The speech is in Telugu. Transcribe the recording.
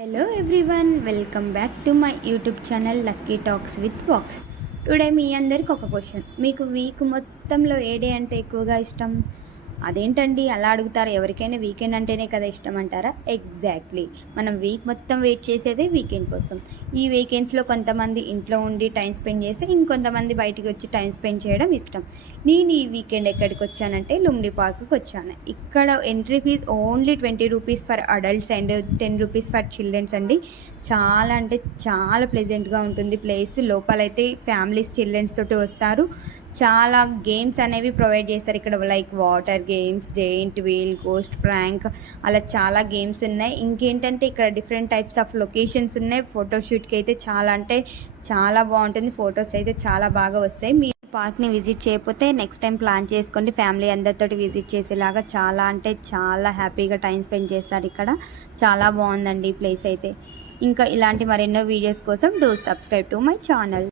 Hello everyone, welcome back to my YouTube channel lucky talks with walks. Today మీ అందరికి ఒక క్వశ్చన్. మీకు వీక్ మొత్తంలో ఏ డే అంటే ఎక్కువగా ఇష్టం? అదేంటండి అలా అడుగుతారు? ఎవరికైనా వీకెండ్ అంటేనే కదా ఇష్టం అంటారా? ఎగ్జాక్ట్లీ. మనం వీక్ మొత్తం వెయిట్ చేసేదే వీకెండ్ కోసం. ఈ వీకెండ్స్లో కొంతమంది ఇంట్లో ఉండి టైం స్పెండ్ చేస్తే, ఇంకొంతమంది బయటికి వచ్చి టైం స్పెండ్ చేయడం ఇష్టం. నేను ఈ వీకెండ్ ఎక్కడికి వచ్చానంటే లుంబిని పార్క్కి వచ్చాను. ఇక్కడ entry fees only 20 rupees for adults and 10 rupees for childrens అండి. చాలా అంటే చాలా ప్లెజెంట్గా ఉంటుంది ప్లేస్. లోపలైతే ఫ్యామిలీస్ చిల్డ్రన్స్ తోటి వస్తారు. చాలా గేమ్స్ అనేవి ప్రొవైడ్ చేస్తారు ఇక్కడ, like water games, giant wheel, ghost prank, అలా చాలా గేమ్స్ ఉన్నాయి. ఇంకేంటంటే ఇక్కడ డిఫరెంట్ టైప్స్ ఆఫ్ లొకేషన్స్ ఉన్నాయి. ఫోటోషూట్కి అయితే చాలా అంటే చాలా బాగుంటుంది. ఫొటోస్ అయితే చాలా బాగా వస్తాయి. మీరు పార్క్ని విజిట్ చేయకపోతే నెక్స్ట్ టైం ప్లాన్ చేసుకోండి. ఫ్యామిలీ అందరితోటి విజిట్ చేసేలాగా చాలా అంటే చాలా హ్యాపీగా టైం స్పెండ్ చేస్తారు ఇక్కడ. చాలా బాగుందండి ఈ ప్లేస్ అయితే. ఇంకా ఇలాంటి మరెన్నో వీడియోస్ కోసం do subscribe to my channel.